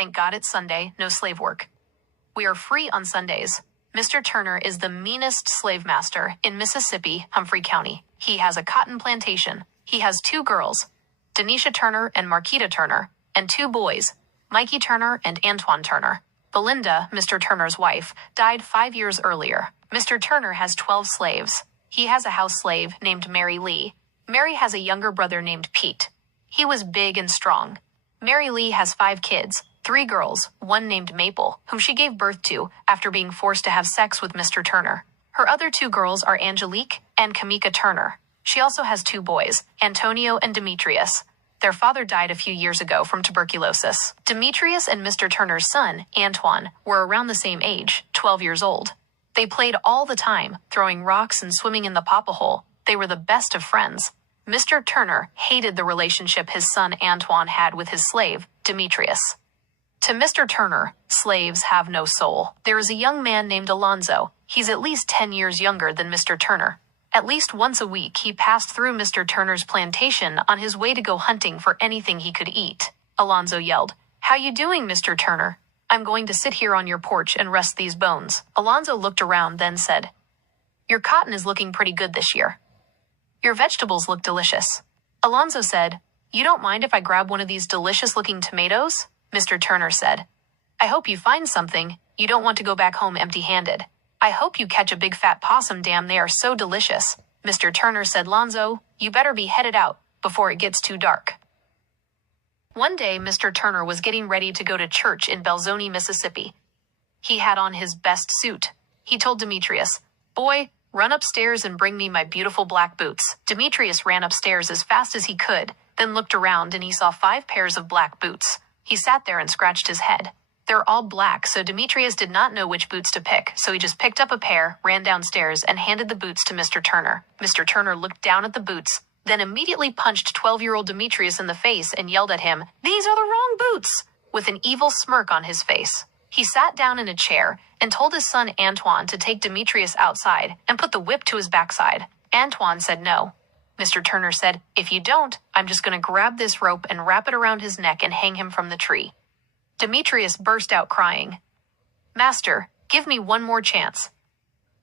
Thank God it's Sunday, no slave work. We are free on Sundays. Mr. Turner is the meanest slave master in Mississippi, Humphrey County. He has a cotton plantation. He has 2 girls, Denisha Turner and Marquita Turner, and 2 boys, Mikey Turner and Antoine Turner. Belinda, Mr. Turner's wife, died 5 years earlier. Mr. Turner has 12 slaves. He has a house slave named Mary Lee. Mary has a younger brother named Pete. He was big and strong. Mary Lee has 5 kids, 3 girls, one named Maple, whom she gave birth to after being forced to have sex with Mr. Turner. Her other 2 girls are Angelique and Kamika Turner. She also has 2 boys, Antonio and Demetrius. Their father died a few years ago from tuberculosis. Demetrius and Mr. Turner's son, Antoine, were around the same age, 12 years old. They played all the time, throwing rocks and swimming in the papa hole. They were the best of friends. Mr. Turner hated the relationship his son Antoine had with his slave, Demetrius. To Mr. Turner, slaves have no soul. There is a young man named Alonzo. He's at least 10 years younger than Mr. Turner. At least once a week, he passed through Mr. Turner's plantation on his way to go hunting for anything he could eat. Alonzo yelled, "How you doing, Mr. Turner? I'm going to sit here on your porch and rest these bones." Alonzo looked around, then said, "Your cotton is looking pretty good this year. Your vegetables look delicious." Alonzo said, "You don't mind if I grab one of these delicious-looking tomatoes?" Mr. Turner said, "I hope you find something. You don't want to go back home empty-handed. I hope you catch a big fat possum, damn, they are so delicious." Mr. Turner said, "Lonzo, you better be headed out before it gets too dark." One day, Mr. Turner was getting ready to go to church in Belzoni, Mississippi. He had on his best suit. He told Demetrius, "Boy, run upstairs and bring me my beautiful black boots." Demetrius ran upstairs as fast as he could, then looked around and he saw 5 pairs of black boots. He sat there and scratched his head. They're all black, so Demetrius did not know which boots to pick, so he just picked up a pair, ran downstairs, and handed the boots to Mr. Turner. Mr. Turner looked down at the boots, then immediately punched 12-year-old Demetrius in the face and yelled at him, "These are the wrong boots!" with an evil smirk on his face. He sat down in a chair and told his son Antoine to take Demetrius outside and put the whip to his backside. Antoine said no. Mr. Turner said, "If you don't, I'm just going to grab this rope and wrap it around his neck and hang him from the tree." Demetrius burst out crying. "Master, give me one more chance.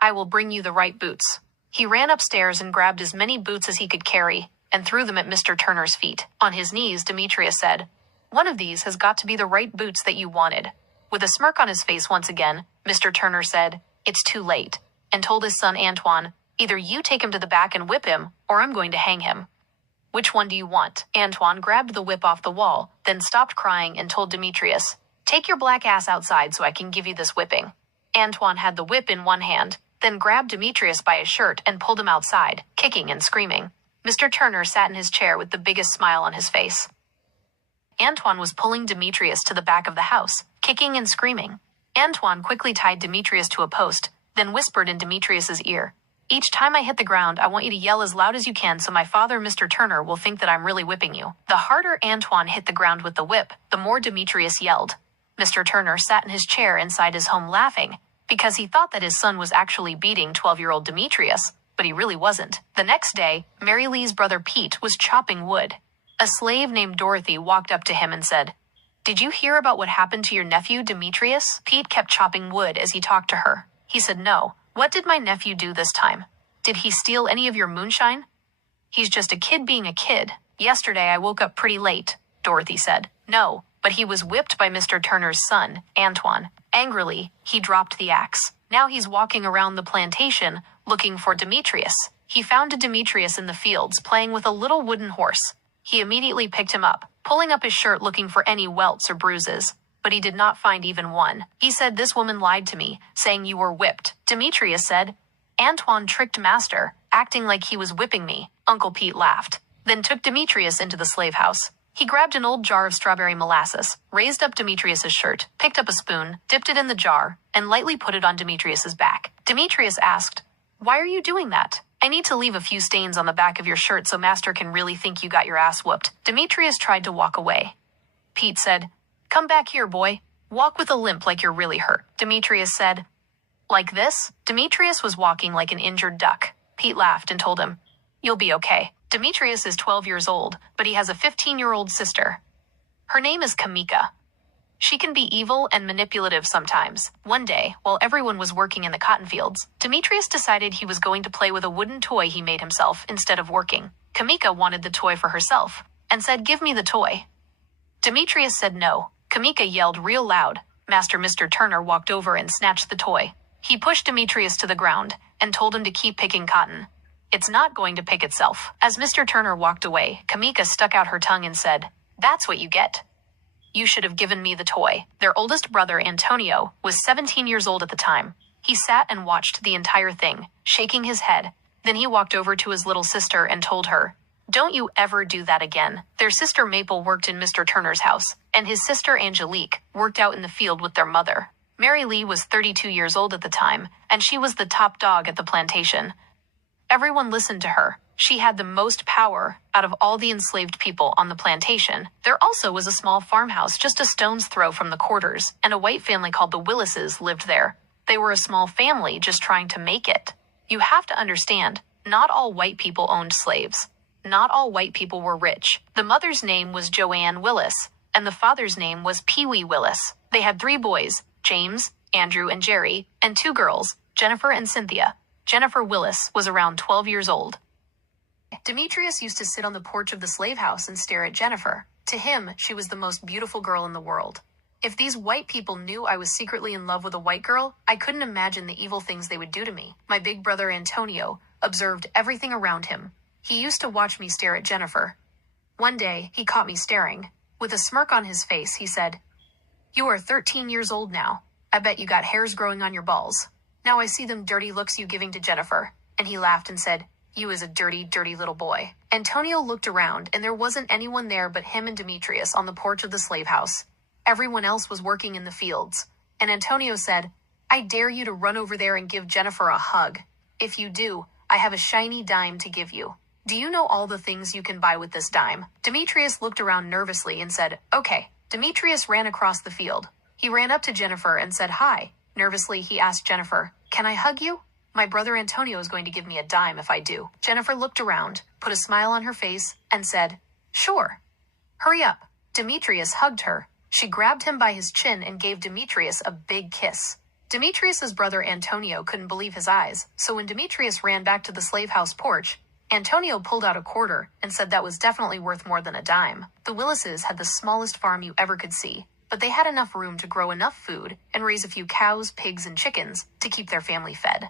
I will bring you the right boots." He ran upstairs and grabbed as many boots as he could carry and threw them at Mr. Turner's feet. On his knees, Demetrius said, "One of these has got to be the right boots that you wanted." With a smirk on his face once again, Mr. Turner said, "It's too late," and told his son Antoine, "Either you take him to the back and whip him, or I'm going to hang him." "Which one do you want?" Antoine grabbed the whip off the wall, then stopped crying and told Demetrius, "Take your black ass outside so I can give you this whipping." Antoine had the whip in one hand, then grabbed Demetrius by his shirt and pulled him outside, kicking and screaming. Mr. Turner sat in his chair with the biggest smile on his face. Antoine was pulling Demetrius to the back of the house, kicking and screaming. Antoine quickly tied Demetrius to a post, then whispered in Demetrius's ear, "Each time I hit the ground, I want you to yell as loud as you can so my father, Mr. Turner, will think that I'm really whipping you." The harder Antoine hit the ground with the whip, the more Demetrius yelled. Mr. Turner sat in his chair inside his home laughing, because he thought that his son was actually beating 12-year-old Demetrius, but he really wasn't. The next day, Mary Lee's brother Pete was chopping wood. A slave named Dorothy walked up to him and said, "Did you hear about what happened to your nephew, Demetrius?" Pete kept chopping wood as he talked to her. He said, "No. What did my nephew do this time? Did he steal any of your moonshine?" "He's just a kid being a kid. Yesterday I woke up pretty late," Dorothy said. "No, but he was whipped by Mr. Turner's son, Antoine." Angrily, he dropped the axe. Now he's walking around the plantation looking for Demetrius. He found Demetrius in the fields playing with a little wooden horse. He immediately picked him up, pulling up his shirt looking for any welts or bruises, but he did not find even one. He said, "This woman lied to me, saying you were whipped." Demetrius said, "Antoine tricked master, acting like he was whipping me." Uncle Pete laughed, then took Demetrius into the slave house. He grabbed an old jar of strawberry molasses, raised up Demetrius's shirt, picked up a spoon, dipped it in the jar, and lightly put it on Demetrius's back. Demetrius asked, "Why are you doing that?" "I need to leave a few stains on the back of your shirt so master can really think you got your ass whooped." Demetrius tried to walk away. Pete said, "Come back here, boy. Walk with a limp like you're really hurt." Demetrius said, "Like this?" Demetrius was walking like an injured duck. Pete laughed and told him, "You'll be okay." Demetrius is 12 years old, but he has a 15-year-old sister. Her name is Kamika. She can be evil and manipulative sometimes. One day, while everyone was working in the cotton fields, Demetrius decided he was going to play with a wooden toy he made himself instead of working. Kamika wanted the toy for herself and said, "Give me the toy." Demetrius said no. Kamika yelled real loud. Master Mr. Turner walked over and snatched the toy. He pushed Demetrius to the ground and told him to keep picking cotton. "It's not going to pick itself." As Mr. Turner walked away, Kamika stuck out her tongue and said, "That's what you get. You should have given me the toy." Their oldest brother, Antonio, was 17 years old at the time. He sat and watched the entire thing, shaking his head. Then he walked over to his little sister and told her, "Don't you ever do that again." Their sister Maple worked in Mr. Turner's house, and his sister Angelique worked out in the field with their mother. Mary Lee was 32 years old at the time, and she was the top dog at the plantation. Everyone listened to her. She had the most power out of all the enslaved people on the plantation. There also was a small farmhouse just a stone's throw from the quarters, and a white family called the Willises lived there. They were a small family just trying to make it. You have to understand, not all white people owned slaves. Not all white people were rich. The mother's name was Joanne Willis, and the father's name was Pee Wee Willis. They had 3 boys, James, Andrew, and Jerry, and 2 girls, Jennifer and Cynthia. Jennifer Willis was around 12 years old. Demetrius used to sit on the porch of the slave house and stare at Jennifer. To him, she was the most beautiful girl in the world. If these white people knew I was secretly in love with a white girl, I couldn't imagine the evil things they would do to me. My big brother Antonio observed everything around him. He used to watch me stare at Jennifer. One day, he caught me staring. With a smirk on his face, he said, "You are 13 years old now. I bet you got hairs growing on your balls. Now I see them dirty looks you giving to Jennifer." And he laughed and said, "You is a dirty, dirty little boy." Antonio looked around, and there wasn't anyone there but him and Demetrius on the porch of the slave house. Everyone else was working in the fields. And Antonio said, "I dare you to run over there and give Jennifer a hug. If you do, I have a shiny dime to give you. Do you know all the things you can buy with this dime?" Demetrius looked around nervously and said, "Okay." Demetrius ran across the field. He ran up to Jennifer and said, "Hi." Nervously, he asked Jennifer, "Can I hug you? My brother Antonio is going to give me a dime if I do." Jennifer looked around, put a smile on her face, and said, "Sure." "Hurry up." Demetrius hugged her. She grabbed him by his chin and gave Demetrius a big kiss. Demetrius's brother Antonio couldn't believe his eyes, so when Demetrius ran back to the slave house porch, Antonio pulled out a quarter and said that was definitely worth more than a dime. The Willises had the smallest farm you ever could see, but they had enough room to grow enough food and raise a few cows, pigs, and chickens to keep their family fed.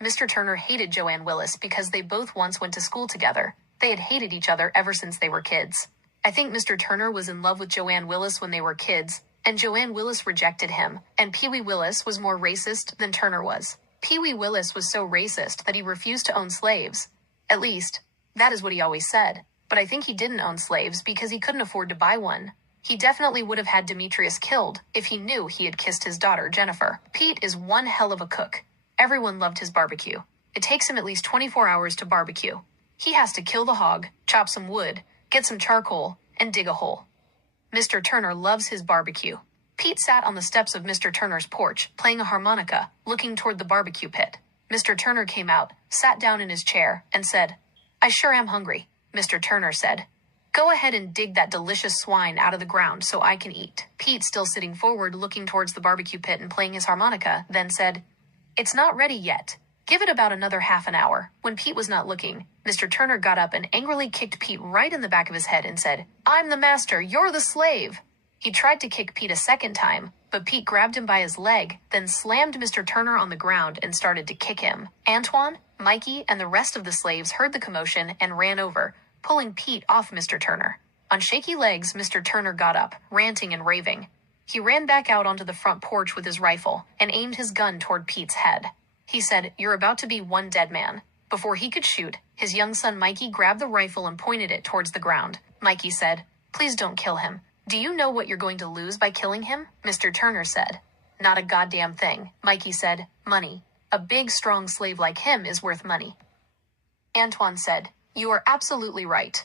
Mr. Turner hated Joanne Willis because they both once went to school together. They had hated each other ever since they were kids. I think Mr. Turner was in love with Joanne Willis when they were kids, and Joanne Willis rejected him, and Pee Wee Willis was more racist than Turner was. Pee Wee Willis was so racist that he refused to own slaves. At least, that is what he always said. But I think he didn't own slaves because he couldn't afford to buy one. He definitely would have had Demetrius killed if he knew he had kissed his daughter, Jennifer. Pete is one hell of a cook. Everyone loved his barbecue. It takes him at least 24 hours to barbecue. He has to kill the hog, chop some wood, get some charcoal, and dig a hole. Mr. Turner loves his barbecue. Pete sat on the steps of Mr. Turner's porch, playing a harmonica, looking toward the barbecue pit. Mr. Turner came out, sat down in his chair, and said, "I sure am hungry." Mr. Turner said, "Go ahead and dig that delicious swine out of the ground so I can eat." Pete, still sitting forward, looking towards the barbecue pit and playing his harmonica, then said, "It's not ready yet. Give it about another half an hour." When Pete was not looking, Mr. Turner got up and angrily kicked Pete right in the back of his head and said, "I'm the master, you're the slave." He tried to kick Pete a second time, but Pete grabbed him by his leg, then slammed Mr. Turner on the ground and started to kick him. Antoine, Mikey, and the rest of the slaves heard the commotion and ran over, pulling Pete off Mr. Turner. On shaky legs, Mr. Turner got up, ranting and raving. He ran back out onto the front porch with his rifle and aimed his gun toward Pete's head. He said, "You're about to be one dead man." Before he could shoot, his young son Mikey grabbed the rifle and pointed it towards the ground. Mikey said, "Please don't kill him. Do you know what you're going to lose by killing him?" Mr. Turner said, "Not a goddamn thing." Mikey said, "Money. A big, strong slave like him is worth money." Antoine said, "You are absolutely right.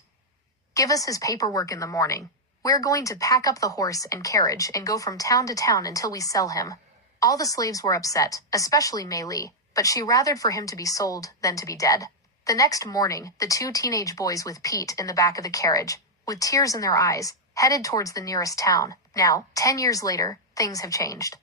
Give us his paperwork in the morning. We're going to pack up the horse and carriage and go from town to town until we sell him." All the slaves were upset, especially Mei Lee, but she rathered for him to be sold than to be dead. The next morning, the two teenage boys with Pete in the back of the carriage, with tears in their eyes, headed towards the nearest town. Now, 10 years later, things have changed.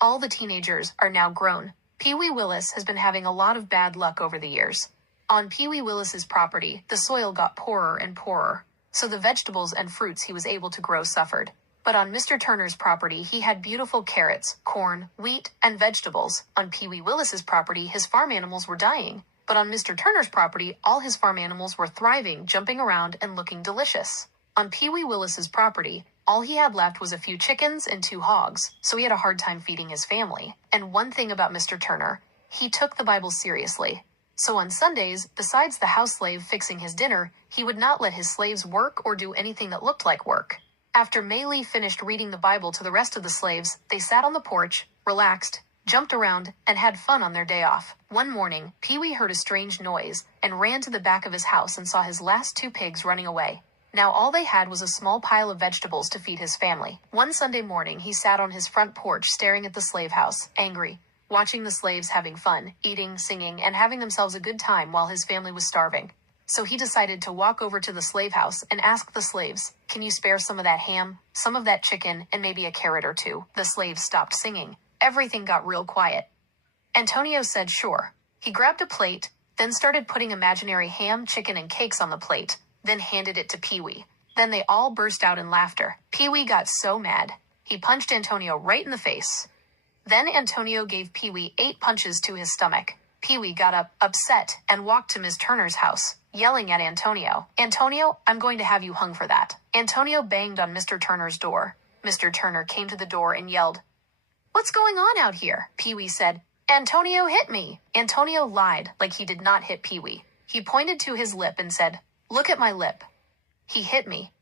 All the teenagers are now grown. Pee Wee Willis has been having a lot of bad luck over the years. On Pee Wee Willis's property, the soil got poorer and poorer, so the vegetables and fruits he was able to grow suffered. But on Mr. Turner's property, he had beautiful carrots, corn, wheat, and vegetables. On Pee Wee Willis's property, his farm animals were dying. But on Mr. Turner's property, all his farm animals were thriving, jumping around, and looking delicious. On Pee Wee Willis's property, all he had left was a few chickens and 2 hogs, so he had a hard time feeding his family. And one thing about Mr. Turner, he took the Bible seriously. So on Sundays, besides the house slave fixing his dinner, he would not let his slaves work or do anything that looked like work. After Maylee finished reading the Bible to the rest of the slaves, they sat on the porch, relaxed, jumped around, and had fun on their day off. One morning, Pee Wee heard a strange noise and ran to the back of his house and saw his last 2 pigs running away. Now all they had was a small pile of vegetables to feed his family. One Sunday morning, he sat on his front porch staring at the slave house, angry, watching the slaves having fun, eating, singing, and having themselves a good time while his family was starving. So he decided to walk over to the slave house and ask the slaves, "Can you spare some of that ham, some of that chicken, and maybe a carrot or 2? The slaves stopped singing. Everything got real quiet. Antonio said sure. He grabbed a plate, then started putting imaginary ham, chicken, and cakes on the plate, then handed it to Pee Wee. Then they all burst out in laughter. Pee Wee got so mad, he punched Antonio right in the face. Then Antonio gave Pee Wee 8 punches to his stomach. Pee Wee got up, upset, and walked to Ms. Turner's house, yelling at Antonio, "Antonio, I'm going to have you hung for that." Antonio banged on Mr. Turner's door. Mr. Turner came to the door and yelled, "What's going on out here?" Pee Wee said, "Antonio hit me." Antonio lied like he did not hit Pee Wee. He pointed to his lip and said, "Look at my lip. He hit me.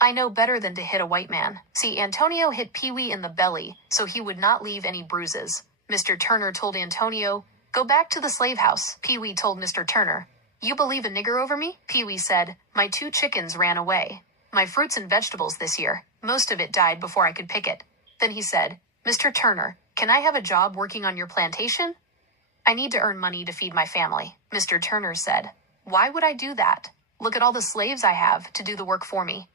I know better than to hit a white man." See, Antonio hit Pee Wee in the belly, so he would not leave any bruises. Mr. Turner told Antonio, "Go back to the slave house." Pee Wee told Mr. Turner, "You believe a nigger over me?" Pee Wee said, "My 2 chickens ran away. My fruits and vegetables this year, most of it died before I could pick it." Then he said, "Mr. Turner, can I have a job working on your plantation? I need to earn money to feed my family." Mr. Turner said, "Why would I do that? Look at all the slaves I have to do the work for me.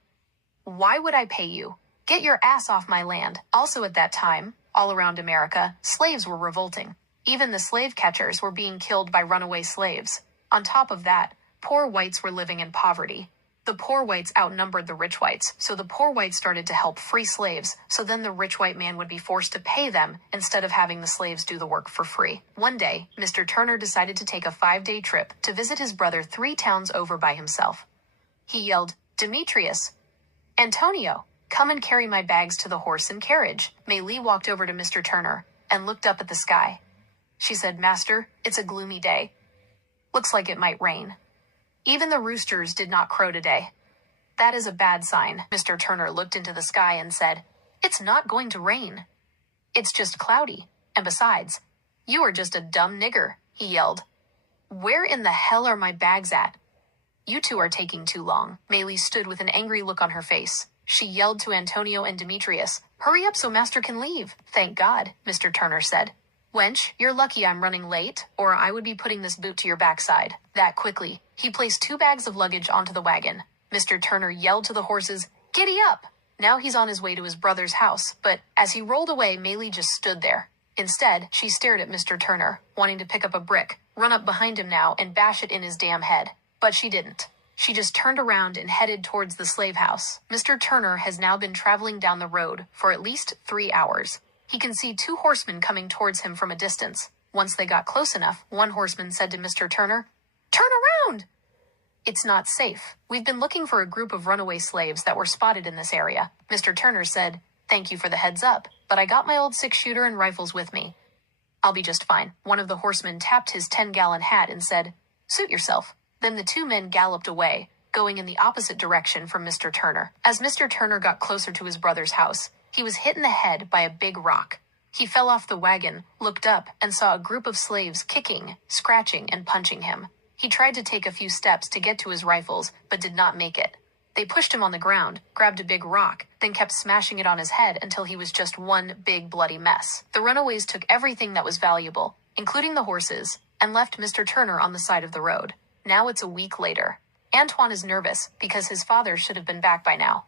Why would I pay you? Get your ass off my land." Also at that time, all around America, slaves were revolting. Even the slave catchers were being killed by runaway slaves. On top of that, poor whites were living in poverty. The poor whites outnumbered the rich whites, so the poor whites started to help free slaves, so then the rich white man would be forced to pay them instead of having the slaves do the work for free. One day, Mr. Turner decided to take a 5-day trip to visit his brother 3 towns over by himself. He yelled, "Demetrius, Antonio, come and carry my bags to the horse and carriage." Maylee walked over to Mr. Turner and looked up at the sky. She said, "Master, it's a gloomy day. Looks like it might rain. Even the roosters did not crow today. That is a bad sign." Mr. Turner looked into the sky and said, "It's not going to rain. It's just cloudy. And besides, you are just a dumb nigger," he yelled. "Where in the hell are my bags at? You 2 are taking too long." Maylee stood with an angry look on her face. She yelled to Antonio and Demetrius, "Hurry up so Master can leave." "Thank God," Mr. Turner said. "Wench, you're lucky I'm running late, or I would be putting this boot to your backside." That quickly, he placed 2 bags of luggage onto the wagon. Mr. Turner yelled to the horses, "Giddy up!" Now he's on his way to his brother's house, but as he rolled away, Maylee just stood there. Instead, she stared at Mr. Turner, wanting to pick up a brick, run up behind him now, and bash it in his damn head. But she didn't. She just turned around and headed towards the slave house. Mr. Turner has now been traveling down the road for at least 3 hours. He can see 2 horsemen coming towards him from a distance. Once they got close enough, one horseman said to Mr. Turner, "Turn around! It's not safe. We've been looking for a group of runaway slaves that were spotted in this area." Mr. Turner said, "Thank you for the heads up, but I got my old 6-shooter and rifles with me. I'll be just fine." One of the horsemen tapped his 10-gallon hat and said, "Suit yourself." Then the 2 men galloped away, going in the opposite direction from Mr. Turner. As Mr. Turner got closer to his brother's house, he was hit in the head by a big rock. He fell off the wagon, looked up, and saw a group of slaves kicking, scratching, and punching him. He tried to take a few steps to get to his rifles, but did not make it. They pushed him on the ground, grabbed a big rock, then kept smashing it on his head until he was just one big bloody mess. The runaways took everything that was valuable, including the horses, and left Mr. Turner on the side of the road. Now it's a week later. Antoine is nervous because his father should have been back by now.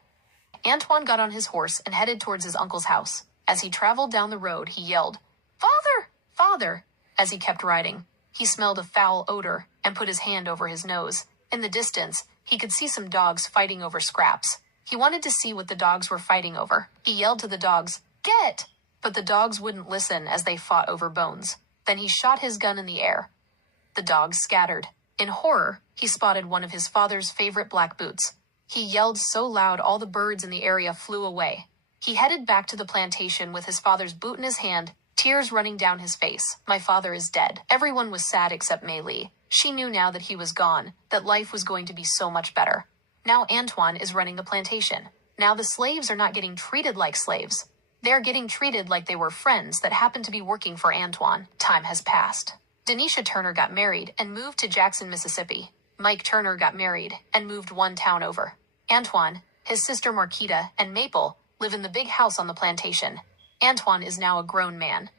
Antoine got on his horse and headed towards his uncle's house. As he traveled down the road, he yelled, "Father! Father!" as he kept riding. He smelled a foul odor and put his hand over his nose. In the distance, he could see some dogs fighting over scraps. He wanted to see what the dogs were fighting over. He yelled to the dogs, "Get!" But the dogs wouldn't listen as they fought over bones. Then he shot his gun in the air. The dogs scattered. In horror, he spotted one of his father's favorite black boots. He yelled so loud all the birds in the area flew away. He headed back to the plantation with his father's boot in his hand, tears running down his face. "My father is dead." Everyone was sad except Mei Li. She knew now that he was gone, that life was going to be so much better. Now Antoine is running the plantation. Now the slaves are not getting treated like slaves. They are getting treated like they were friends that happened to be working for Antoine. Time has passed. Denisha Turner got married and moved to Jackson, Mississippi. Mike Turner got married and moved one town over. Antoine, his sister Marquita, and Maple live in the big house on the plantation. Antoine is now a grown man.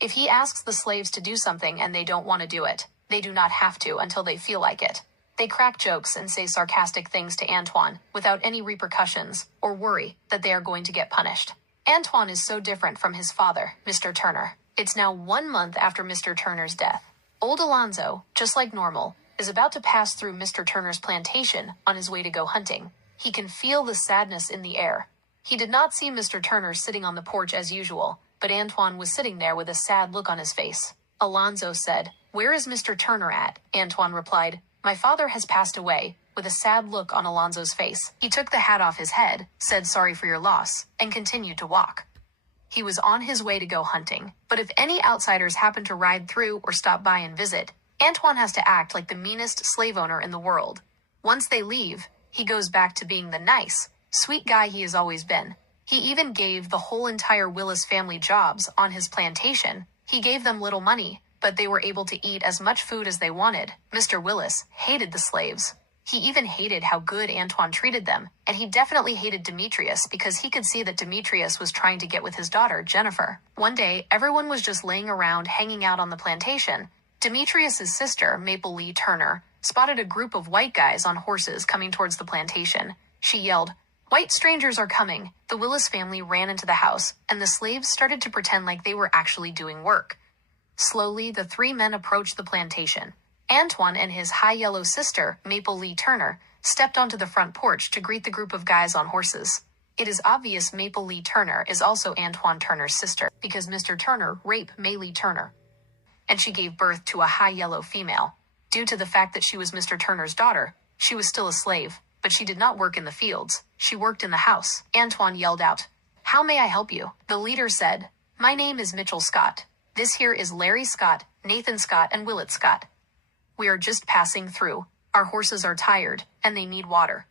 If he asks the slaves to do something and they don't want to do it, they do not have to until they feel like it. They crack jokes and say sarcastic things to Antoine without any repercussions or worry that they are going to get punished. Antoine is so different from his father, Mr. Turner. It's now 1 month after Mr. Turner's death. Old Alonzo, just like normal, is about to pass through Mr. Turner's plantation on his way to go hunting. He can feel the sadness in the air. He did not see Mr. Turner sitting on the porch as usual, but Antoine was sitting there with a sad look on his face. Alonzo said, "Where is Mr. Turner at?" Antoine replied, "My father has passed away," with a sad look on Alonzo's face. He took the hat off his head, said sorry for your loss, and continued to walk. He was on his way to go hunting, but if any outsiders happen to ride through or stop by and visit, Antoine has to act like the meanest slave owner in the world. Once they leave, he goes back to being the nice, sweet guy he has always been. He even gave the whole entire Willis family jobs on his plantation. He gave them little money, but they were able to eat as much food as they wanted. Mr. Willis hated the slaves. He even hated how good Antoine treated them, and he definitely hated Demetrius because he could see that Demetrius was trying to get with his daughter, Jennifer. One day, everyone was just laying around hanging out on the plantation. Demetrius's sister, Maple Lee Turner, spotted a group of white guys on horses coming towards the plantation. She yelled, "White strangers are coming." The Willis family ran into the house, and the slaves started to pretend like they were actually doing work. Slowly, the three men approached the plantation. Antoine and his high-yellow sister, Maple Lee Turner, stepped onto the front porch to greet the group of guys on horses. It is obvious Maple Lee Turner is also Antoine Turner's sister because Mr. Turner raped May Lee Turner, and she gave birth to a high-yellow female. Due to the fact that she was Mr. Turner's daughter, she was still a slave, but she did not work in the fields. She worked in the house. Antoine yelled out, "How may I help you?" The leader said, "My name is Mitchell Scott. This here is Larry Scott, Nathan Scott, and Willett Scott. We are just passing through. Our horses are tired, and they need water.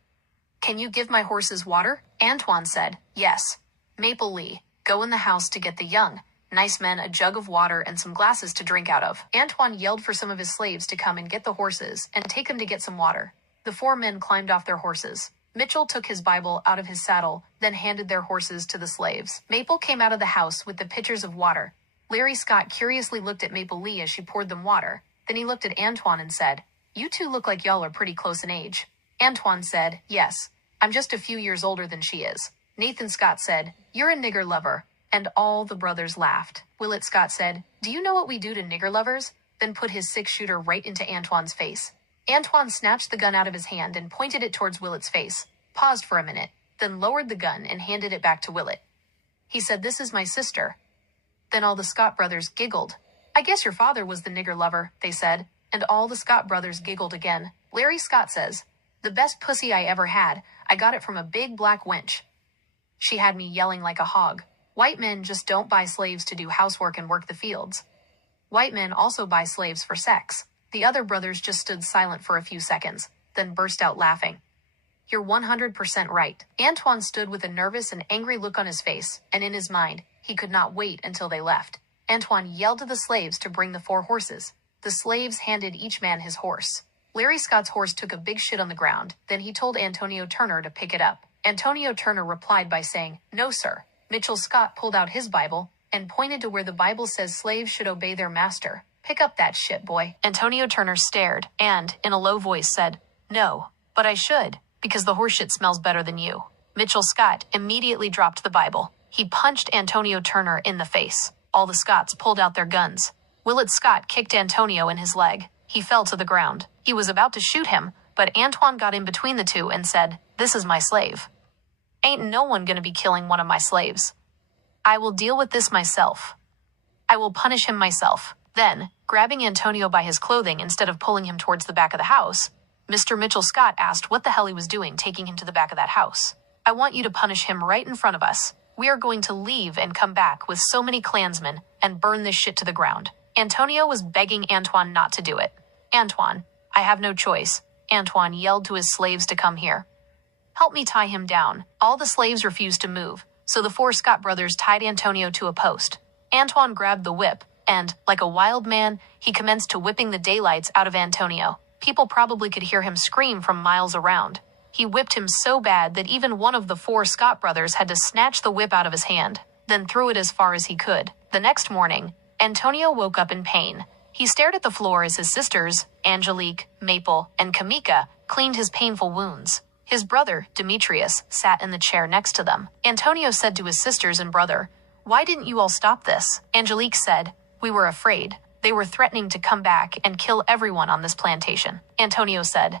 Can you give my horses water?" Antoine said, "Yes." Maple Lee, go in the house to get the young, nice men a jug of water and some glasses to drink out of. Antoine yelled for some of his slaves to come and get the horses and take them to get some water. The four men climbed off their horses. Mitchell took his Bible out of his saddle, then handed their horses to the slaves. Maple came out of the house with the pitchers of water. Larry Scott curiously looked at Maple Lee as she poured them water. Then he looked at Antoine and said, "You two look like y'all are pretty close in age." Antoine said, "Yes, I'm just a few years older than she is." Nathan Scott said, "You're a nigger lover," and all the brothers laughed. Willett Scott said, "Do you know what we do to nigger lovers?" Then put his six-shooter right into Antoine's face. Antoine snatched the gun out of his hand and pointed it towards Willett's face, paused for a minute, then lowered the gun and handed it back to Willett. He said, "This is my sister." Then all the Scott brothers giggled. "I guess your father was the nigger lover," they said, and all the Scott brothers giggled again. Larry Scott says, "The best pussy I ever had, I got it from a big black wench. She had me yelling like a hog." White men just don't buy slaves to do housework and work the fields. White men also buy slaves for sex. The other brothers just stood silent for a few seconds, then burst out laughing. "You're 100% right." Antoine stood with a nervous and angry look on his face, and in his mind, he could not wait until they left. Antoine yelled to the slaves to bring the 4 horses. The slaves handed each man his horse. Larry Scott's horse took a big shit on the ground. Then he told Antonio Turner to pick it up. Antonio Turner replied by saying, "No, sir." Mitchell Scott pulled out his Bible and pointed to where the Bible says slaves should obey their master. "Pick up that shit, boy." Antonio Turner stared and, in a low voice, said, "No, but I should, because the horse shit smells better than you." Mitchell Scott immediately dropped the Bible. He punched Antonio Turner in the face. All the Scotts pulled out their guns. Willett Scott kicked Antonio in his leg. He fell to the ground. He was about to shoot him, but Antoine got in between the two and said, "This is my slave. Ain't no one gonna be killing one of my slaves. I will deal with this myself. I will punish him myself." Then, grabbing Antonio by his clothing instead of pulling him towards the back of the house, Mr. Mitchell Scott asked what the hell he was doing taking him to the back of that house. "I want you to punish him right in front of us. We are going to leave and come back with so many Klansmen and burn this shit to the ground." Antonio was begging Antoine not to do it. "Antoine, I have no choice," Antoine yelled to his slaves to come here. "Help me tie him down." All the slaves refused to move, so the four Scott brothers tied Antonio to a post. Antoine grabbed the whip, and, like a wild man, he commenced to whipping the daylights out of Antonio. People probably could hear him scream from miles around. He whipped him so bad that even one of the four Scott brothers had to snatch the whip out of his hand, then threw it as far as he could. The next morning, Antonio woke up in pain. He stared at the floor as his sisters, Angelique, Maple, and Kamika, cleaned his painful wounds. His brother, Demetrius, sat in the chair next to them. Antonio said to his sisters and brother, "Why didn't you all stop this?" Angelique said, "We were afraid. They were threatening to come back and kill everyone on this plantation." Antonio said,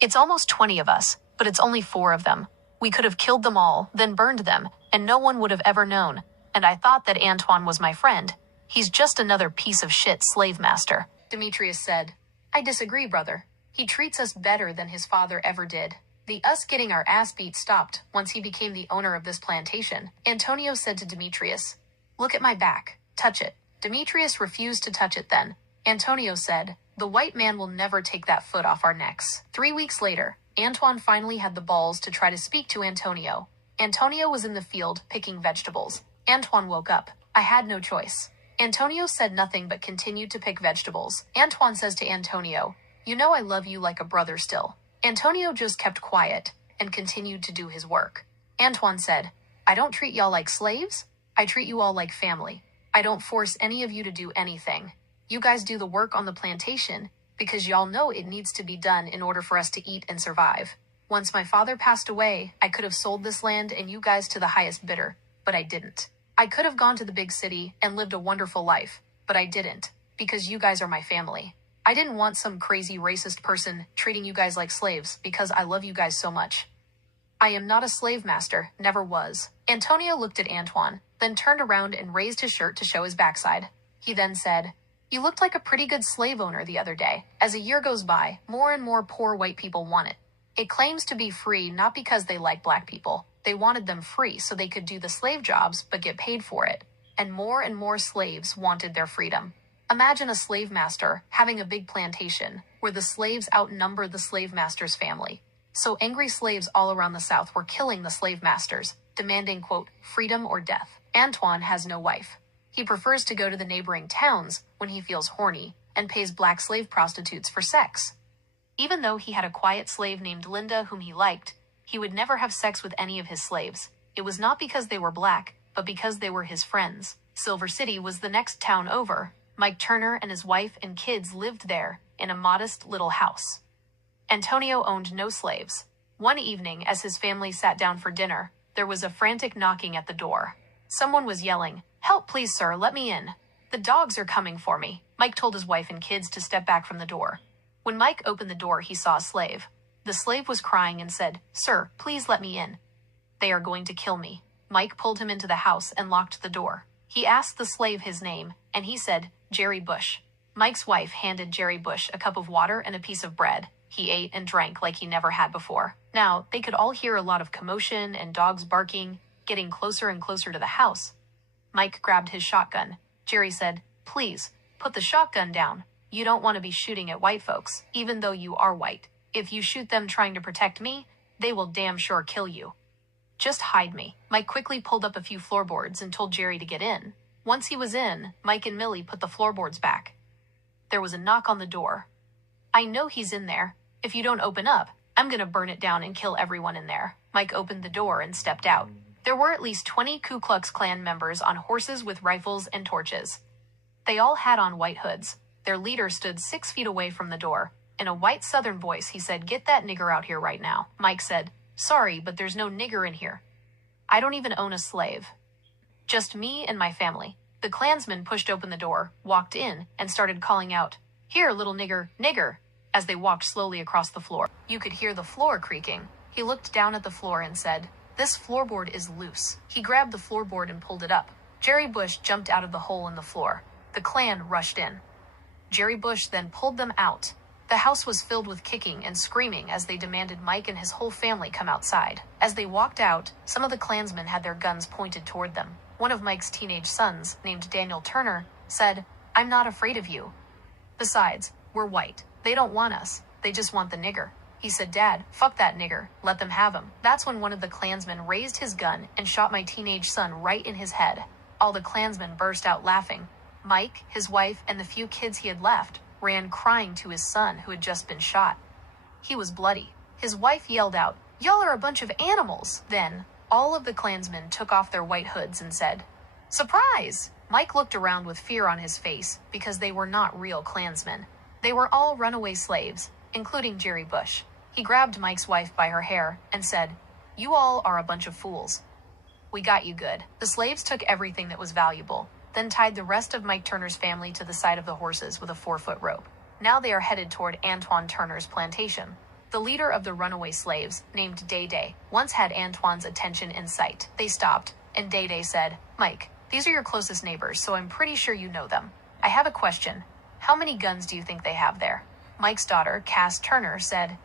"It's almost 20 of us, but it's only 4 of them. We could have killed them all, then burned them, and no one would have ever known. And I thought that Antoine was my friend. He's just another piece of shit slave master." Demetrius said, "I disagree, brother. He treats us better than his father ever did. The us getting our ass beat stopped once he became the owner of this plantation." Antonio said to Demetrius, "Look at my back. Touch it." Demetrius refused to touch it then. Antonio said, "The white man will never take that foot off our necks." 3 weeks later, Antoine finally had the balls to try to speak to Antonio. Antonio was in the field picking vegetables. Antoine woke up. "I had no choice." Antonio said nothing but continued to pick vegetables. Antoine says to Antonio, "You know I love you like a brother still." Antonio just kept quiet and continued to do his work. Antoine said, "I don't treat y'all like slaves. I treat you all like family. I don't force any of you to do anything. You guys do the work on the plantation because y'all know it needs to be done in order for us to eat and survive. Once my father passed away, I could have sold this land and you guys to the highest bidder, but I didn't. I could have gone to the big city and lived a wonderful life, but I didn't, because you guys are my family. I didn't want some crazy racist person treating you guys like slaves because I love you guys so much. I am not a slave master, never was." Antonio looked at Antoine, then turned around and raised his shirt to show his backside. He then said, "You looked like a pretty good slave owner the other day. As a year goes by, more and more poor white people want it. It claims to be free not because they like black people. They wanted them free so they could do the slave jobs but get paid for it. And more slaves wanted their freedom. Imagine a slave master having a big plantation where the slaves outnumber the slave master's family. So angry slaves all around the South were killing the slave masters, demanding, quote, freedom or death. Antoine has no wife. He prefers to go to the neighboring towns when he feels horny and pays black slave prostitutes for sex. Even though he had a quiet slave named Linda whom he liked, he would never have sex with any of his slaves. It was not because they were black, but because they were his friends. Silver City was the next town over. Mike Turner and his wife and kids lived there in a modest little house. Antonio owned no slaves. One evening, as his family sat down for dinner, there was a frantic knocking at the door. Someone was yelling, "Help, please, sir, let me in. The dogs are coming for me." Mike told his wife and kids to step back from the door. When Mike opened the door, he saw a slave. The slave was crying and said, "Sir, please let me in. They are going to kill me." Mike pulled him into the house and locked the door. He asked the slave his name, and he said, "Jerry Bush." Mike's wife handed Jerry Bush a cup of water and a piece of bread. He ate and drank like he never had before. Now, they could all hear a lot of commotion and dogs barking, getting closer and closer to the house. Mike grabbed his shotgun. Jerry said, "Please, put the shotgun down. You don't want to be shooting at white folks, even though you are white. If you shoot them trying to protect me, they will damn sure kill you. Just hide me." Mike quickly pulled up a few floorboards and told Jerry to get in. Once he was in, Mike and Millie put the floorboards back. There was a knock on the door. "I know he's in there. If you don't open up, I'm gonna burn it down and kill everyone in there." Mike opened the door and stepped out. There were at least 20 Ku Klux Klan members on horses with rifles and torches. They all had on white hoods. Their leader stood 6 feet away from the door. In a white Southern voice, he said, "Get that nigger out here right now." Mike said, Sorry, but there's no nigger in here. I don't even own a slave. Just me and my family. The Klansman pushed open the door, walked in, and started calling out, "Here, little nigger, nigger," as they walked slowly across the floor. You could hear the floor creaking. He looked down at the floor and said, "This floorboard is loose." He grabbed the floorboard and pulled it up. Jerry Bush jumped out of the hole in the floor. The Klan rushed in. Jerry Bush then pulled them out. The house was filled with kicking and screaming as they demanded Mike and his whole family come outside. As they walked out, some of the Klansmen had their guns pointed toward them. One of Mike's teenage sons, named Daniel Turner, said, "I'm not afraid of you. Besides, we're white. They don't want us. They just want the nigger." He said, "Dad, fuck that nigger. Let them have him." That's when one of the Klansmen raised his gun and shot my teenage son right in his head. All the Klansmen burst out laughing. Mike, his wife, and the few kids he had left ran crying to his son who had just been shot. He was bloody. His wife yelled out, "Y'all are a bunch of animals." Then, all of the Klansmen took off their white hoods and said, "Surprise!" Mike looked around with fear on his face because they were not real Klansmen. They were all runaway slaves, including Jerry Bush. He grabbed Mike's wife by her hair and said, "You all are a bunch of fools. We got you good." The slaves took everything that was valuable, then tied the rest of Mike Turner's family to the side of the horses with a 4-foot rope. Now they are headed toward Antoine Turner's plantation. The leader of the runaway slaves, named Day Day, once had Antoine's attention in sight. They stopped, and Day Day said, "Mike, these are your closest neighbors, so I'm pretty sure you know them. I have a question. How many guns do you think they have there?" Mike's daughter, Cass Turner, said,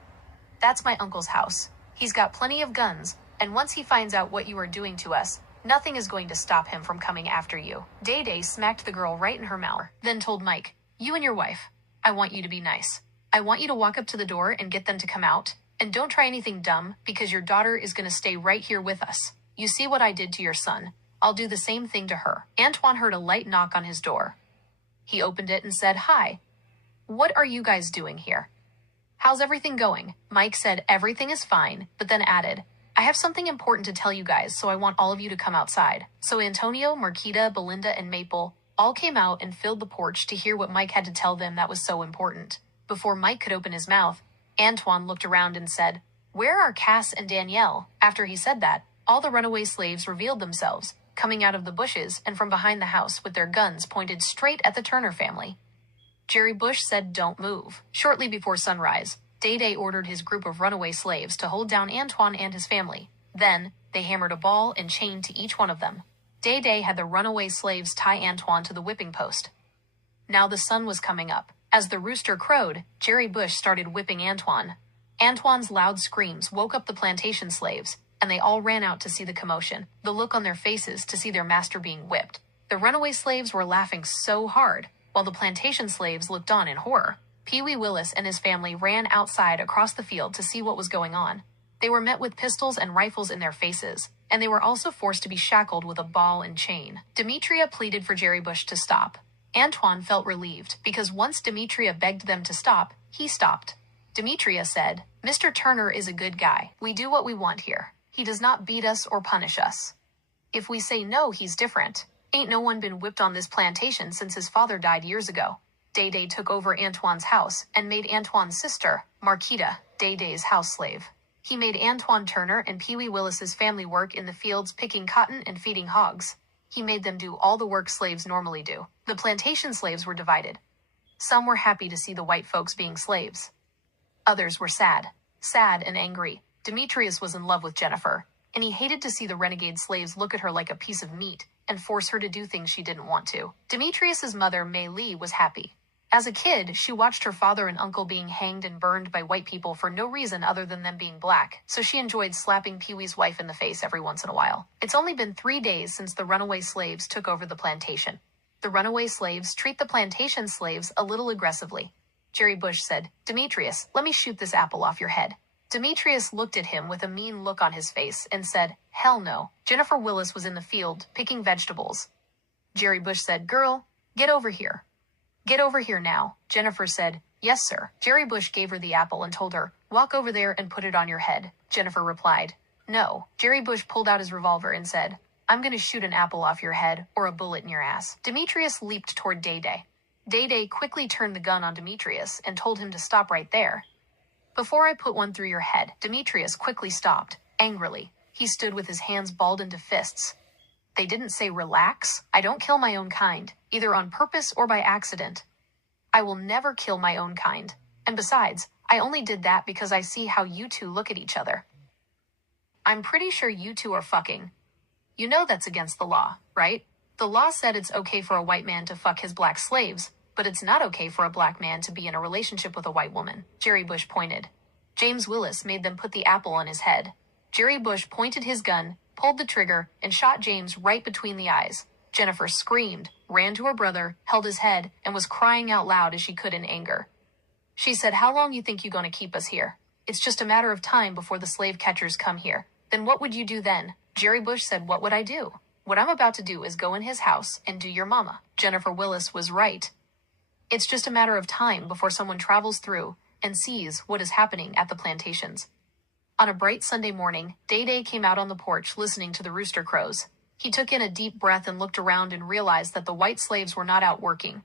"That's my uncle's house. He's got plenty of guns, and once he finds out what you are doing to us, nothing is going to stop him from coming after you." Day Day smacked the girl right in her mouth, then told Mike, "You and your wife, I want you to be nice. I want you to walk up to the door and get them to come out, and don't try anything dumb because your daughter is going to stay right here with us. You see what I did to your son. I'll do the same thing to her." Antoine heard a light knock on his door. He opened it and said, "Hi. What are you guys doing here? How's everything going?" Mike said everything is fine, but then added, "I have something important to tell you guys, so I want all of you to come outside." So Antonio, Marquita, Belinda, and Maple all came out and filled the porch to hear what Mike had to tell them that was so important. Before Mike could open his mouth, Antoine looked around and said, "Where are Cass and Danielle?" After he said that, all the runaway slaves revealed themselves, coming out of the bushes and from behind the house with their guns pointed straight at the Turner family. Jerry Bush said, "Don't move." Shortly before sunrise, Day Day ordered his group of runaway slaves to hold down Antoine and his family. Then, they hammered a ball and chain to each one of them. Day Day had the runaway slaves tie Antoine to the whipping post. Now the sun was coming up. As the rooster crowed, Jerry Bush started whipping Antoine. Antoine's loud screams woke up the plantation slaves, and they all ran out to see the commotion, the look on their faces to see their master being whipped. The runaway slaves were laughing so hard, while the plantation slaves looked on in horror. Pee Wee Willis and his family ran outside across the field to see what was going on. They were met with pistols and rifles in their faces, and they were also forced to be shackled with a ball and chain. Demetria pleaded for Jerry Bush to stop. Antoine felt relieved, because once Demetria begged them to stop, he stopped. Demetria said, "Mr. Turner is a good guy. We do what we want here. He does not beat us or punish us. If we say no, he's different. Ain't no one been whipped on this plantation since his father died years ago." Day Day took over Antoine's house and made Antoine's sister, Marquita, Day Day's house slave. He made Antoine Turner and Pee Wee Willis's family work in the fields picking cotton and feeding hogs. He made them do all the work slaves normally do. The plantation slaves were divided. Some were happy to see the white folks being slaves. Others were sad and angry. Demetrius was in love with Jennifer, and he hated to see the renegade slaves look at her like a piece of meat and force her to do things she didn't want to. Demetrius's mother, May Lee, was happy. As a kid, she watched her father and uncle being hanged and burned by white people for no reason other than them being black, so she enjoyed slapping Pee Wee's wife in the face every once in a while. It's only been 3 days since the runaway slaves took over the plantation. The runaway slaves treat the plantation slaves a little aggressively. Jerry Bush said, "Demetrius, let me shoot this apple off your head." Demetrius looked at him with a mean look on his face and said, "Hell no." Jennifer Willis was in the field, picking vegetables. Jerry Bush said, "Girl, get over here." "Get over here now." Jennifer said, "Yes, sir." Jerry Bush gave her the apple and told her, "Walk over there and put it on your head." Jennifer replied, "No." Jerry Bush pulled out his revolver and said, "I'm going to shoot an apple off your head or a bullet in your ass." Demetrius leaped toward Day Day. Day Day quickly turned the gun on Demetrius and told him to stop right there. "Before I put one through your head." Demetrius quickly stopped, Angrily, he stood with his hands balled into fists. They didn't say relax. I don't kill my own kind, either on purpose or by accident. I will never kill my own kind. And besides, I only did that because I see how you two look at each other. I'm pretty sure you two are fucking. You know that's against the law, right? The law said it's okay for a white man to fuck his black slaves, but it's not okay for a black man to be in a relationship with a white woman, Jerry Bush pointed. James Willis made them put the apple on his head. Jerry Bush pointed his gun, pulled the trigger, and shot James right between the eyes. Jennifer screamed, ran to her brother, held his head, and was crying out loud as she could in anger. She said, "How long you think you gonna keep us here? It's just a matter of time before the slave catchers come here. Then what would you do then?" Jerry Bush said, "What would I do? What I'm about to do is go in his house and do your mama." Jennifer Willis was right. It's just a matter of time before someone travels through and sees what is happening at the plantations. On a bright Sunday morning, Day came out on the porch listening to the rooster crows. He took in a deep breath and looked around and realized that the white slaves were not out working.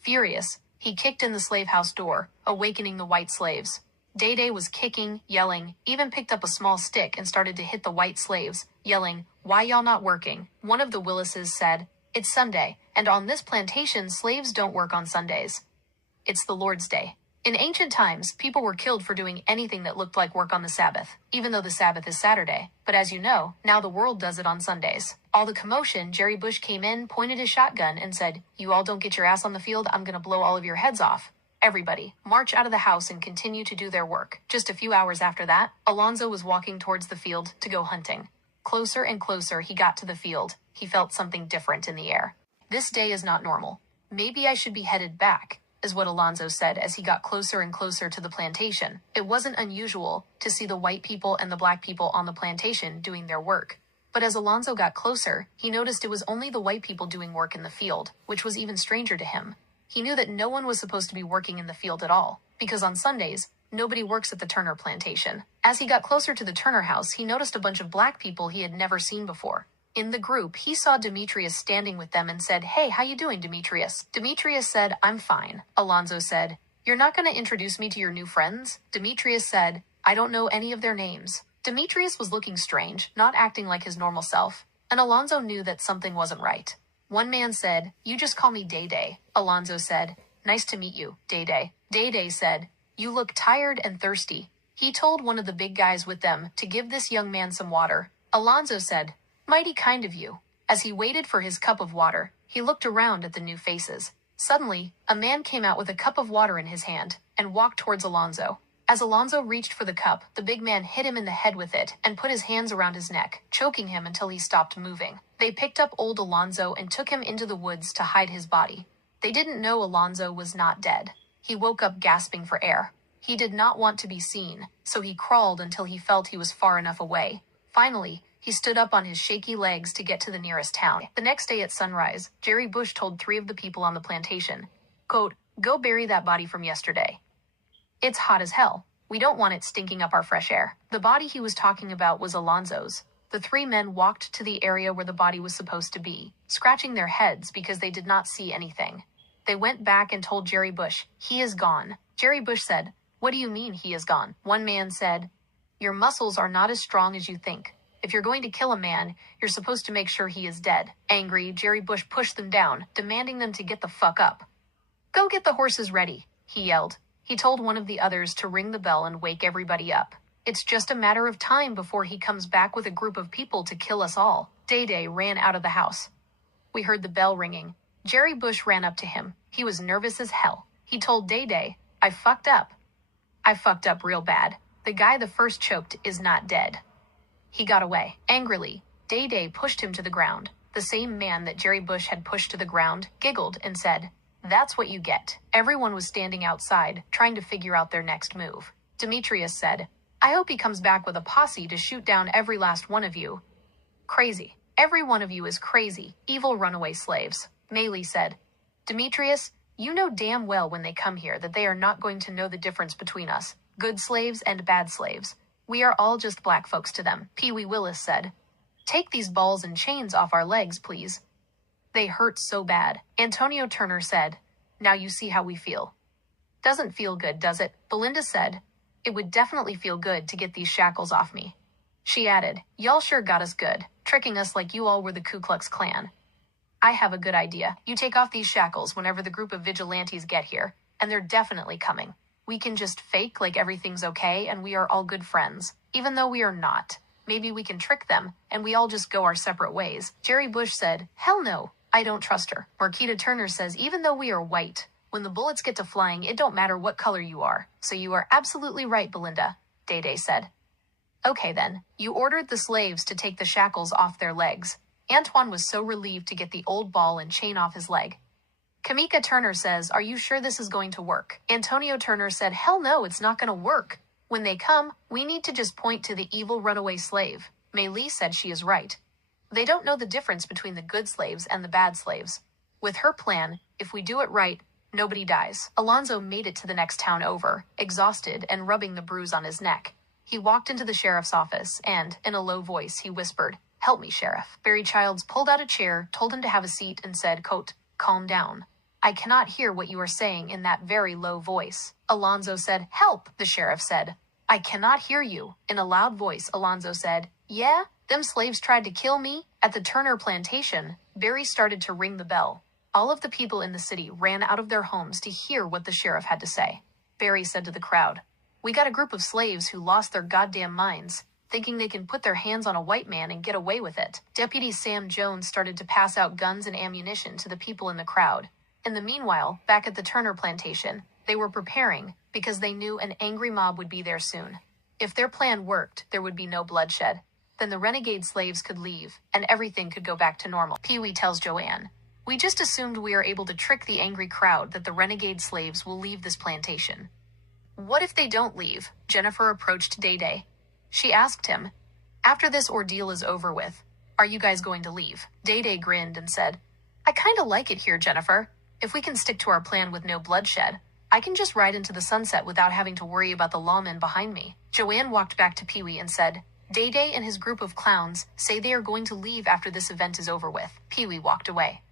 Furious, he kicked in the slave house door, awakening the white slaves. Day was kicking, yelling, even picked up a small stick and started to hit the white slaves, yelling, "Why y'all not working?" One of the Willises said, "It's Sunday, and on this plantation slaves don't work on Sundays. It's the Lord's Day." In ancient times, people were killed for doing anything that looked like work on the Sabbath, even though the Sabbath is Saturday. But as you know, now the world does it on Sundays. All the commotion, Jerry Bush came in, pointed his shotgun, and said, "You all don't get your ass on the field, I'm gonna blow all of your heads off. Everybody, march out of the house and continue to do their work." Just a few hours after that, Alonzo was walking towards the field to go hunting. Closer and closer he got to the field. He felt something different in the air. "This day is not normal. Maybe I should be headed back," is what Alonzo said as he got closer and closer to the plantation. It wasn't unusual to see the white people and the black people on the plantation doing their work. But as Alonzo got closer, he noticed it was only the white people doing work in the field, which was even stranger to him. He knew that no one was supposed to be working in the field at all, because on Sundays, nobody works at the Turner plantation. As he got closer to the Turner house, he noticed a bunch of black people he had never seen before. In the group, he saw Demetrius standing with them and said, "Hey, how you doing, Demetrius?" Demetrius said, "I'm fine." Alonzo said, "You're not going to introduce me to your new friends?" Demetrius said, "I don't know any of their names." Demetrius was looking strange, not acting like his normal self, and Alonzo knew that something wasn't right. One man said, "You just call me Day." Alonzo said, "Nice to meet you, Day." Day said, "You look tired and thirsty." He told one of the big guys with them to give this young man some water. Alonzo said, "Mighty kind of you." As he waited for his cup of water, he looked around at the new faces. Suddenly, a man came out with a cup of water in his hand and walked towards Alonzo. As Alonzo reached for the cup, the big man hit him in the head with it and put his hands around his neck, choking him until he stopped moving. They picked up old Alonzo and took him into the woods to hide his body. They didn't know Alonzo was not dead. He woke up gasping for air. He did not want to be seen, so he crawled until he felt he was far enough away. Finally, he stood up on his shaky legs to get to the nearest town. The next day at sunrise, Jerry Bush told 3 of the people on the plantation, quote, "Go bury that body from yesterday. It's hot as hell. We don't want it stinking up our fresh air." The body he was talking about was Alonzo's. The 3 men walked to the area where the body was supposed to be, scratching their heads because they did not see anything. They went back and told Jerry Bush, "He is gone." Jerry Bush said, "What do you mean he is gone?" One man said, "Your muscles are not as strong as you think. If you're going to kill a man, you're supposed to make sure he is dead." Angry, Jerry Bush pushed them down, demanding them to get the fuck up. "Go get the horses ready," he yelled. He told one of the others to ring the bell and wake everybody up. "It's just a matter of time before he comes back with a group of people to kill us all." Day ran out of the house. We heard the bell ringing. Jerry Bush ran up to him. He was nervous as hell. He told Day, "I fucked up. I fucked up real bad. The guy the first choked is not dead." He got away. Angrily, Day pushed him to the ground. The same man that Jerry Bush had pushed to the ground giggled and said, "That's what you get." Everyone was standing outside, trying to figure out their next move. Demetrius said, "I hope he comes back with a posse to shoot down every last one of you." "Crazy. Every one of you is crazy, evil runaway slaves." Maley said, "Demetrius, you know damn well when they come here that they are not going to know the difference between us, good slaves and bad slaves. We are all just black folks to them." Pee Wee Willis said, "Take these balls and chains off our legs, please. They hurt so bad." Antonio Turner said, "Now you see how we feel." "Doesn't feel good, does it?" Belinda said, "It would definitely feel good to get these shackles off me." She added, "Y'all sure got us good, tricking us like you all were the Ku Klux Klan. I have a good idea. You take off these shackles whenever the group of vigilantes get here, and they're definitely coming. We can just fake like everything's okay and we are all good friends, even though we are not. Maybe we can trick them, and we all just go our separate ways." Jerry Bush said, "Hell no, I don't trust her." Marquita Turner says, "Even though we are white, when the bullets get to flying, it don't matter what color you are. So you are absolutely right, Belinda," Day Day said. "Okay then, you ordered the slaves to take the shackles off their legs." Antoine was so relieved to get the old ball and chain off his leg. Kamika Turner says, "Are you sure this is going to work?" Antonio Turner said, "Hell no, it's not going to work. When they come, we need to just point to the evil runaway slave." Mei Lee said she is right. They don't know the difference between the good slaves and the bad slaves. With her plan, if we do it right, nobody dies. Alonzo made it to the next town over, exhausted and rubbing the bruise on his neck. He walked into the sheriff's office and, in a low voice, he whispered, "Help me, Sheriff." Barry Childs pulled out a chair, told him to have a seat, and said, quote, "Calm down. I cannot hear what you are saying in that very low voice." Alonzo said, "Help," the sheriff said. "I cannot hear you." In a loud voice, Alonzo said, "Yeah, them slaves tried to kill me at the Turner plantation." Barry started to ring the bell. All of the people in the city ran out of their homes to hear what the sheriff had to say. Barry said to the crowd, "We got a group of slaves who lost their goddamn minds, thinking they can put their hands on a white man and get away with it." Deputy Sam Jones started to pass out guns and ammunition to the people in the crowd. In the meanwhile, back at the Turner plantation, they were preparing because they knew an angry mob would be there soon. If their plan worked, there would be no bloodshed. Then the renegade slaves could leave, and everything could go back to normal. Pee-wee tells Joanne, "We just assumed we are able to trick the angry crowd that the renegade slaves will leave this plantation." "What if they don't leave?" Jennifer approached Day Day. She asked him, "After this ordeal is over with, are you guys going to leave?" Day Day grinned and said, "I kinda like it here, Jennifer. If we can stick to our plan with no bloodshed, I can just ride into the sunset without having to worry about the lawmen behind me." Joanne walked back to Pee-wee and said, "Day Day and his group of clowns say they are going to leave after this event is over with." Pee-wee walked away.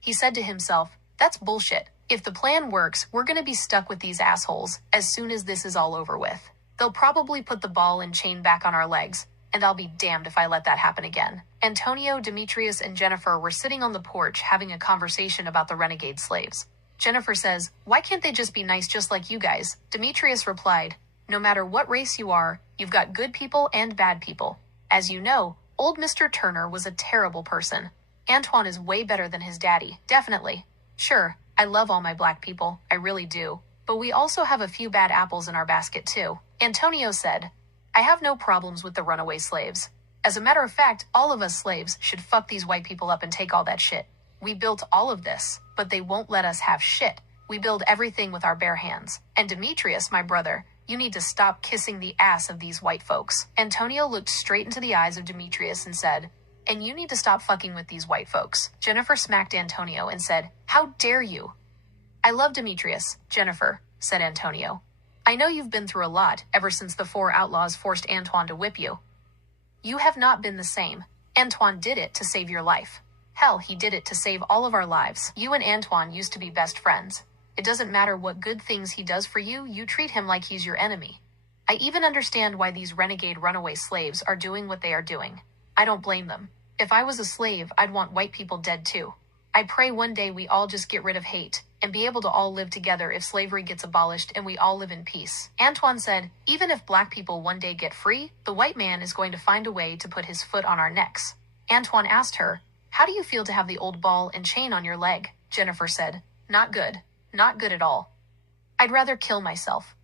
He said to himself, "That's bullshit. If the plan works, we're going to be stuck with these assholes as soon as this is all over with. They'll probably put the ball and chain back on our legs, and I'll be damned if I let that happen again." Antonio, Demetrius, and Jennifer were sitting on the porch having a conversation about the renegade slaves. Jennifer says, "Why can't they just be nice just like you guys?" Demetrius replied, "No matter what race you are, you've got good people and bad people. As you know, old Mr. Turner was a terrible person. Antoine is way better than his daddy, definitely. Sure, I love all my black people, I really do. But we also have a few bad apples in our basket too." Antonio said, "I have no problems with the runaway slaves. As a matter of fact, all of us slaves should fuck these white people up and take all that shit. We built all of this, but they won't let us have shit. We build everything with our bare hands. And Demetrius, my brother, you need to stop kissing the ass of these white folks." Antonio looked straight into the eyes of Demetrius and said, "And you need to stop fucking with these white folks." Jennifer smacked Antonio and said, "How dare you?" "I love Demetrius, Jennifer," said Antonio. "I know you've been through a lot ever since the 4 outlaws forced Antoine to whip you. You have not been the same. Antoine did it to save your life. Hell, he did it to save all of our lives. You and Antoine used to be best friends. It doesn't matter what good things he does for you, you treat him like he's your enemy. I even understand why these renegade runaway slaves are doing what they are doing. I don't blame them. If I was a slave, I'd want white people dead too. I pray one day we all just get rid of hate and be able to all live together if slavery gets abolished and we all live in peace." Antoine said, "Even if black people one day get free, the white man is going to find a way to put his foot on our necks." Antoine asked her, "How do you feel to have the old ball and chain on your leg?" Jennifer said, "Not good. Not good at all. I'd rather kill myself.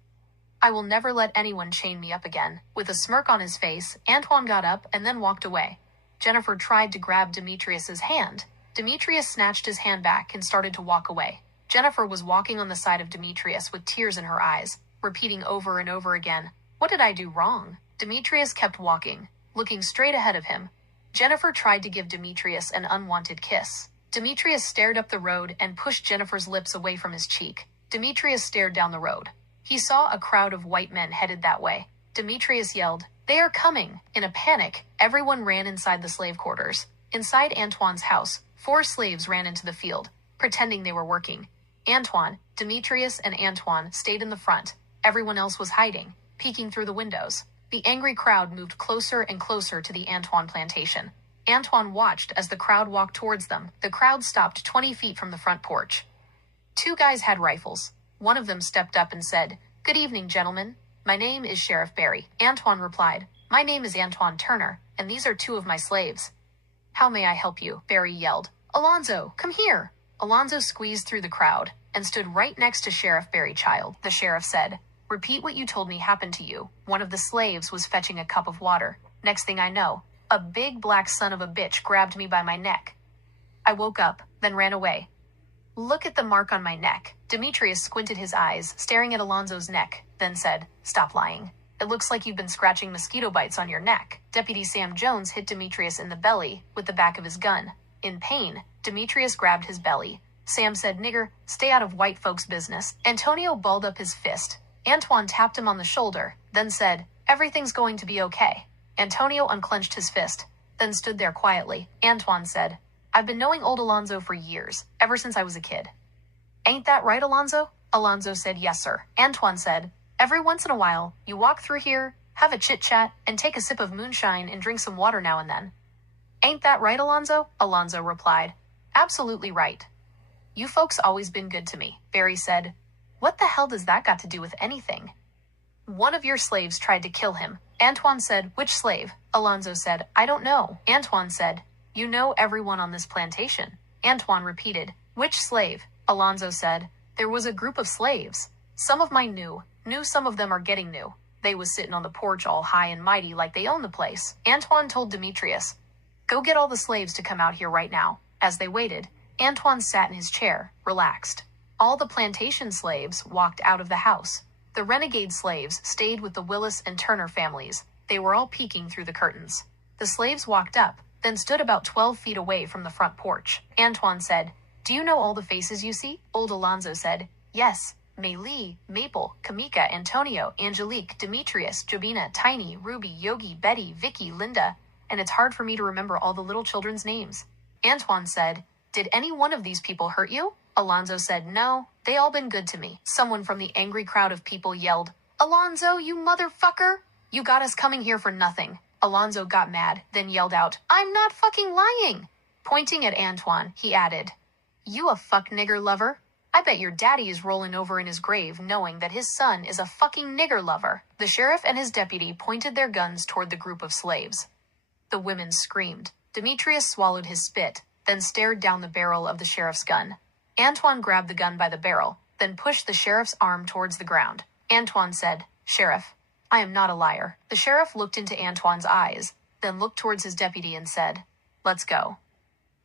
I will never let anyone chain me up again." With a smirk on his face, Antoine got up and then walked away. Jennifer tried to grab Demetrius's hand. Demetrius snatched his hand back and started to walk away. Jennifer was walking on the side of Demetrius with tears in her eyes, repeating over and over again, "What did I do wrong?" Demetrius kept walking, looking straight ahead of him. Jennifer tried to give Demetrius an unwanted kiss. Demetrius stared up the road and pushed Jennifer's lips away from his cheek. Demetrius stared down the road. He saw a crowd of white men headed that way. Demetrius yelled, "They are coming!" In a panic, everyone ran inside the slave quarters. Inside Antoine's house, 4 slaves ran into the field, pretending they were working. Antoine, Demetrius, and Antoine stayed in the front. Everyone else was hiding, peeking through the windows. The angry crowd moved closer and closer to the Antoine plantation. Antoine watched as the crowd walked towards them. The crowd stopped 20 feet from the front porch. Two guys had rifles. One of them stepped up and said, "Good evening, gentlemen. My name is Sheriff Barry." Antoine replied, "My name is Antoine Turner, and these are two of my slaves." "How may I help you?" Barry yelled. "Alonzo, come here." Alonzo squeezed through the crowd and stood right next to Sheriff Barry. "Child," the sheriff said, "repeat what you told me happened to you." One of the slaves was fetching a cup of water. "Next thing I know, a big black son of a bitch grabbed me by my neck. I woke up, then ran away. Look at the mark on my neck." Demetrius squinted his eyes, staring at Alonzo's neck, then said, "Stop lying. It looks like you've been scratching mosquito bites on your neck." Deputy Sam Jones hit Demetrius in the belly with the back of his gun. In pain, Demetrius grabbed his belly. Sam said, "Nigger, stay out of white folks' business." Antonio balled up his fist. Antoine tapped him on the shoulder, then said, "Everything's going to be okay." Antonio unclenched his fist, then stood there quietly. Antoine said, "I've been knowing old Alonzo for years, ever since I was a kid." "Ain't that right, Alonzo?" Alonzo said, "Yes, sir." Antoine said, "Every once in a while, you walk through here, have a chit-chat, and take a sip of moonshine and drink some water now and then." "Ain't that right, Alonzo?" Alonzo replied, "Absolutely right. You folks always been good to me." Barry said, "What the hell does that got to do with anything?" "One of your slaves tried to kill him." Antoine said, "Which slave?" Alonzo said, "I don't know." Antoine said, "You know everyone on this plantation." Antoine repeated, "Which slave?" Alonzo said, "There was a group of slaves. Some of mine knew some of them are getting new. They was sitting on the porch all high and mighty like they own the place." Antoine told Demetrius, "Go get all the slaves to come out here right now." As they waited, Antoine sat in his chair, relaxed. All the plantation slaves walked out of the house. The renegade slaves stayed with the Willis and Turner families. They were all peeking through the curtains. The slaves walked up, then stood about 12 feet away from the front porch. Antoine said, "Do you know all the faces you see?" Old Alonzo said, "Yes. Maylee, Maple, Kamika, Antonio, Angelique, Demetrius, Jobina, Tiny, Ruby, Yogi, Betty, Vicky, Linda, and it's hard for me to remember all the little children's names." Antoine said, "Did any one of these people hurt you?" Alonzo said, "No, they all been good to me." Someone from the angry crowd of people yelled, "Alonzo, you motherfucker! You got us coming here for nothing." Alonzo got mad, then yelled out, "I'm not fucking lying!" Pointing at Antoine, he added, "You a fuck nigger lover? I bet your daddy is rolling over in his grave knowing that his son is a fucking nigger lover." The sheriff and his deputy pointed their guns toward the group of slaves. The women screamed. Demetrius swallowed his spit, then stared down the barrel of the sheriff's gun. Antoine grabbed the gun by the barrel, then pushed the sheriff's arm towards the ground. Antoine said, "Sheriff, I am not a liar." The sheriff looked into Antoine's eyes, then looked towards his deputy and said, "Let's go.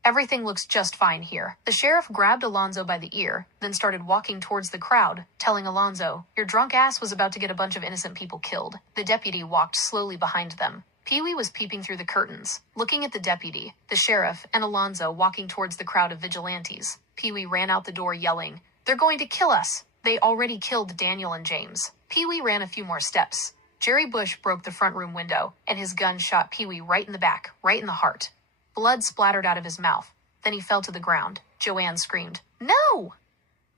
Everything looks just fine here." The sheriff grabbed Alonzo by the ear, then started walking towards the crowd, telling Alonzo, "Your drunk ass was about to get a bunch of innocent people killed." The deputy walked slowly behind them. Pee-wee was peeping through the curtains, looking at the deputy, the sheriff, and Alonzo walking towards the crowd of vigilantes. Pee-wee ran out the door yelling, "They're going to kill us! They already killed Daniel and James." Pee-wee ran a few more steps. Jerry Bush broke the front room window, and his gun shot Pee-wee right in the back, right in the heart. Blood splattered out of his mouth. Then he fell to the ground. Joanne screamed, "No!"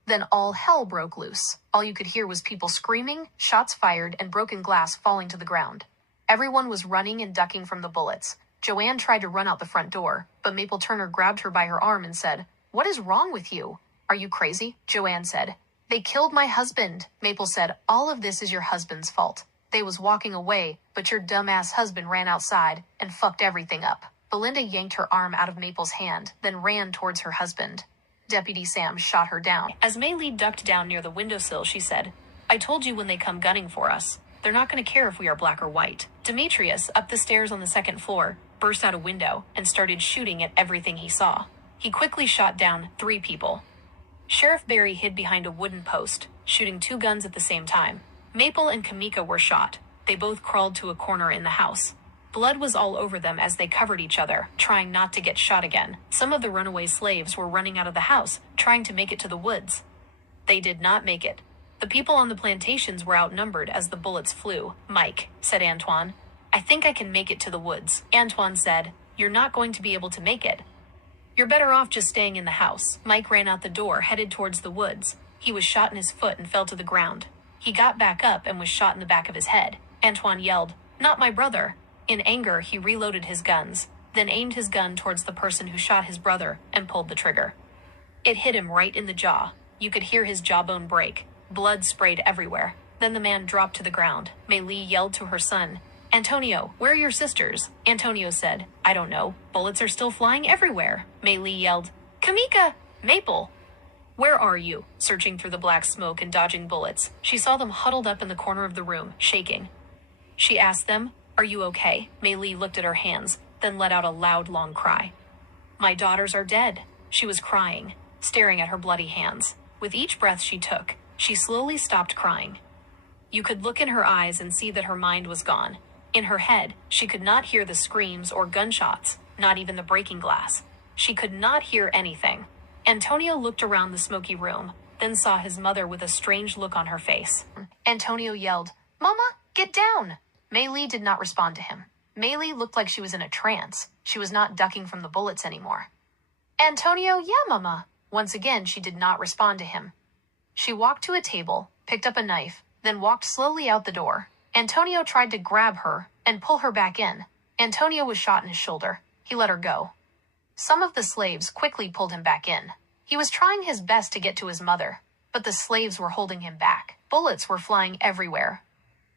Then all hell broke loose. All you could hear was people screaming, shots fired, and broken glass falling to the ground. Everyone was running and ducking from the bullets. Joanne tried to run out the front door, but Maple Turner grabbed her by her arm and said, "What is wrong with you? Are you crazy?" Joanne said, "They killed my husband." Maple said, "All of this is your husband's fault. They was walking away, but your dumbass husband ran outside and fucked everything up." Belinda yanked her arm out of Maple's hand, then ran towards her husband. Deputy Sam shot her down. As Maylee ducked down near the windowsill, she said, "I told you when they come gunning for us, they're not going to care if we are black or white." Demetrius, up the stairs on the second floor, burst out a window and started shooting at everything he saw. He quickly shot down 3 people. Sheriff Barry hid behind a wooden post, shooting 2 guns at the same time. Maple and Kamika were shot. They both crawled to a corner in the house. Blood was all over them as they covered each other, trying not to get shot again. Some of the runaway slaves were running out of the house, trying to make it to the woods. They did not make it. The people on the plantations were outnumbered as the bullets flew. "Mike," said Antoine, "I think I can make it to the woods." Antoine said, "You're not going to be able to make it. You're better off just staying in the house." Mike ran out the door, headed towards the woods. He was shot in his foot and fell to the ground. He got back up and was shot in the back of his head. Antoine yelled, Not my brother. In anger, he reloaded his guns, then aimed his gun towards the person who shot his brother and pulled the trigger. It hit him right in the jaw. You could hear his jawbone break. Blood sprayed everywhere. Then the man dropped to the ground. Mei Li yelled to her son, Antonio, where are your sisters? Antonio said, I don't know. Bullets are still flying everywhere. Mei Li yelled, Kamika! Maple! Where are you? Searching through the black smoke and dodging bullets, she saw them huddled up in the corner of the room, shaking. She asked them, Are you okay? Mei Li looked at her hands, then let out a loud, long cry. My daughters are dead. She was crying, staring at her bloody hands. With each breath she took, she slowly stopped crying. You could look in her eyes and see that her mind was gone. In her head, she could not hear the screams or gunshots, not even the breaking glass. She could not hear anything. Antonio looked around the smoky room, then saw his mother with a strange look on her face. Antonio yelled, Mama, get down! Mei Li did not respond to him. Mei Li looked like she was in a trance. She was not ducking from the bullets anymore. Antonio, yeah, Mama. Once again, she did not respond to him. She walked to a table, picked up a knife, then walked slowly out the door. Antonio tried to grab her and pull her back in. Antonio was shot in his shoulder. He let her go. Some of the slaves quickly pulled him back in. He was trying his best to get to his mother, but the slaves were holding him back. Bullets were flying everywhere.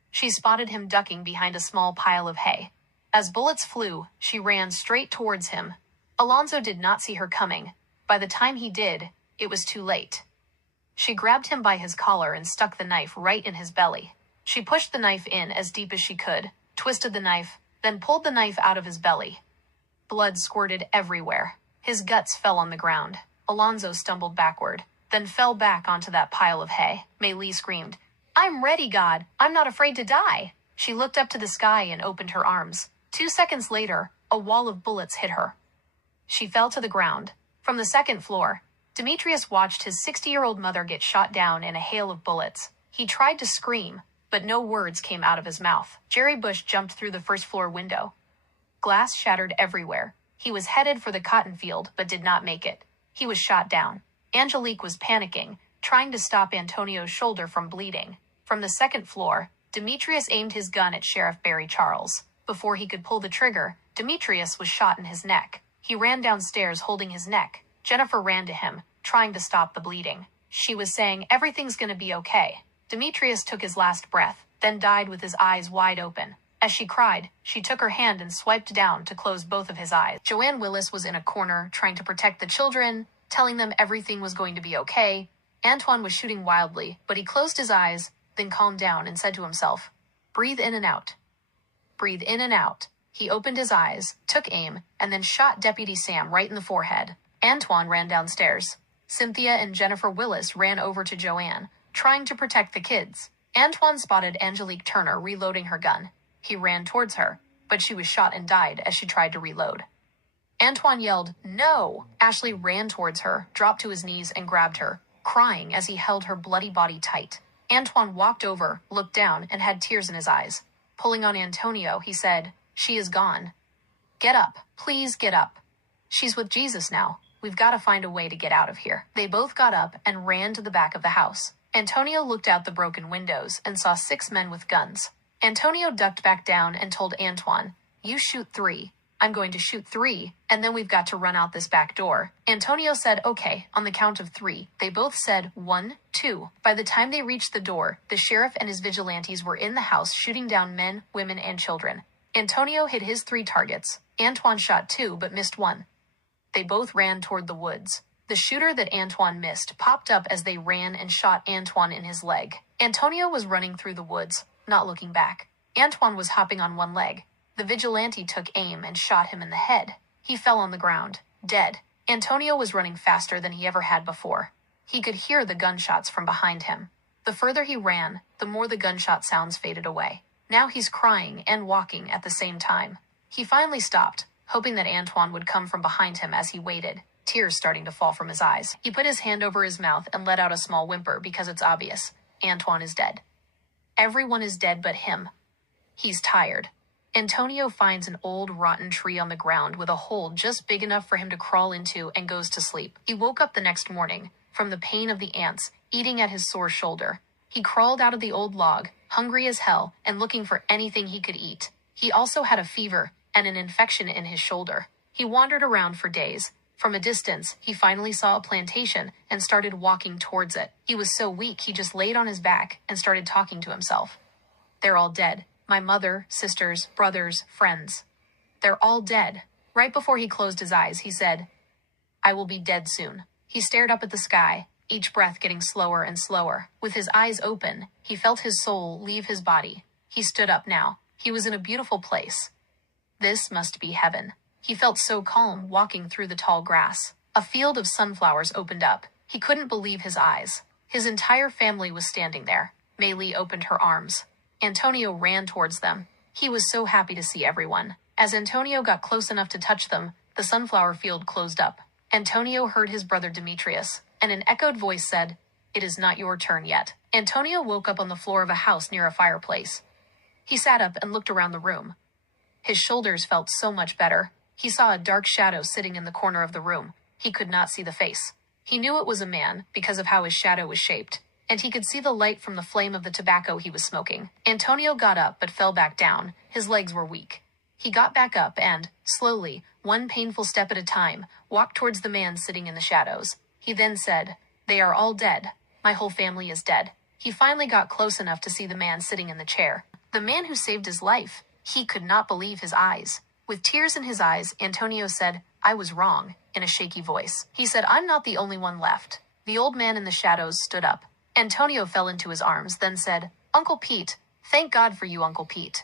She spotted him ducking behind a small pile of hay. As bullets flew, she ran straight towards him. Alonzo did not see her coming. By the time he did, it was too late. She grabbed him by his collar and stuck the knife right in his belly. She pushed the knife in as deep as she could, twisted the knife, then pulled the knife out of his belly. Blood squirted everywhere. His guts fell on the ground. Alonzo stumbled backward, then fell back onto that pile of hay. Mei Li screamed, I'm ready, God. I'm not afraid to die. She looked up to the sky and opened her arms. 2 seconds later, a wall of bullets hit her. She fell to the ground. From the second floor, Demetrius watched his 60-year-old mother get shot down in a hail of bullets. He tried to scream, but no words came out of his mouth. Jerry Bush jumped through the first-floor window. Glass shattered everywhere. He was headed for the cotton field, but did not make it. He was shot down. Angelique was panicking, trying to stop Antonio's shoulder from bleeding. From the second floor, Demetrius aimed his gun at Sheriff Barry Charles. Before he could pull the trigger, Demetrius was shot in his neck. He ran downstairs holding his neck. Jennifer ran to him, trying to stop the bleeding. She was saying, everything's gonna be okay. Demetrius took his last breath, then died with his eyes wide open. As she cried, she took her hand and swiped down to close both of his eyes. Joanne Willis was in a corner, trying to protect the children, telling them everything was going to be okay. Antoine was shooting wildly, but he closed his eyes, then calmed down and said to himself, breathe in and out. Breathe in and out. He opened his eyes, took aim, and then shot Deputy Sam right in the forehead. Antoine ran downstairs. Cynthia and Jennifer Willis ran over to Joanne, trying to protect the kids. Antoine spotted Angelique Turner reloading her gun. He ran towards her, but she was shot and died as she tried to reload. Antoine yelled, no! Ashley ran towards her, dropped to his knees, and grabbed her, crying as he held her bloody body tight. Antoine walked over, looked down, and had tears in his eyes. Pulling on Antonio, he said, she is gone. Get up. Please get up. She's with Jesus now. We've got to find a way to get out of here. They both got up and ran to the back of the house. Antonio looked out the broken windows and saw 6 men with guns. Antonio ducked back down and told Antoine, you shoot 3. I'm going to shoot 3, and then we've got to run out this back door. Antonio said, okay, on the count of 3. They both said 1, 2. By the time they reached the door, the sheriff and his vigilantes were in the house shooting down men, women, and children. Antonio hit his 3 targets. Antoine shot 2, but missed 1. They both ran toward the woods. The shooter that Antoine missed popped up as they ran and shot Antoine in his leg. Antonio was running through the woods, not looking back. Antoine was hopping on one leg. The vigilante took aim and shot him in the head. He fell on the ground, dead. Antonio was running faster than he ever had before. He could hear the gunshots from behind him. The further he ran, the more the gunshot sounds faded away. Now he's crying and walking at the same time. He finally stopped, hoping that Antoine would come from behind him as he waited, tears starting to fall from his eyes. He put his hand over his mouth and let out a small whimper because it's obvious. Antoine is dead. Everyone is dead but him. He's tired. Antonio finds an old rotten tree on the ground with a hole just big enough for him to crawl into and goes to sleep. He woke up the next morning from the pain of the ants eating at his sore shoulder. He crawled out of the old log hungry as hell and looking for anything he could eat. He also had a fever and an infection in his shoulder. He wandered around for days. From a distance, he finally saw a plantation and started walking towards it. He was so weak he just laid on his back and started talking to himself. They're all dead. My mother, sisters, brothers, friends. They're all dead. Right before he closed his eyes, he said, I will be dead soon. He stared up at the sky, each breath getting slower and slower. With his eyes open, he felt his soul leave his body. He stood up now. He was in a beautiful place. This must be heaven. He felt so calm walking through the tall grass. A field of sunflowers opened up. He couldn't believe his eyes. His entire family was standing there. Maylee opened her arms. Antonio ran towards them. He was so happy to see everyone. As Antonio got close enough to touch them, the sunflower field closed up. Antonio heard his brother Demetrius, and an echoed voice said, It is not your turn yet. Antonio woke up on the floor of a house near a fireplace. He sat up and looked around the room. His shoulders felt so much better. He saw a dark shadow sitting in the corner of the room. He could not see the face. He knew it was a man because of how his shadow was shaped, and he could see the light from the flame of the tobacco he was smoking. Antonio got up but fell back down. His legs were weak. He got back up and, slowly, one painful step at a time, walked towards the man sitting in the shadows. He then said, They are all dead. My whole family is dead. He finally got close enough to see the man sitting in the chair. The man who saved his life. He could not believe his eyes. With tears in his eyes, Antonio said, I was wrong, in a shaky voice. He said, I'm not the only one left. The old man in the shadows stood up. Antonio fell into his arms, then said, Uncle Pete, thank God for you, Uncle Pete.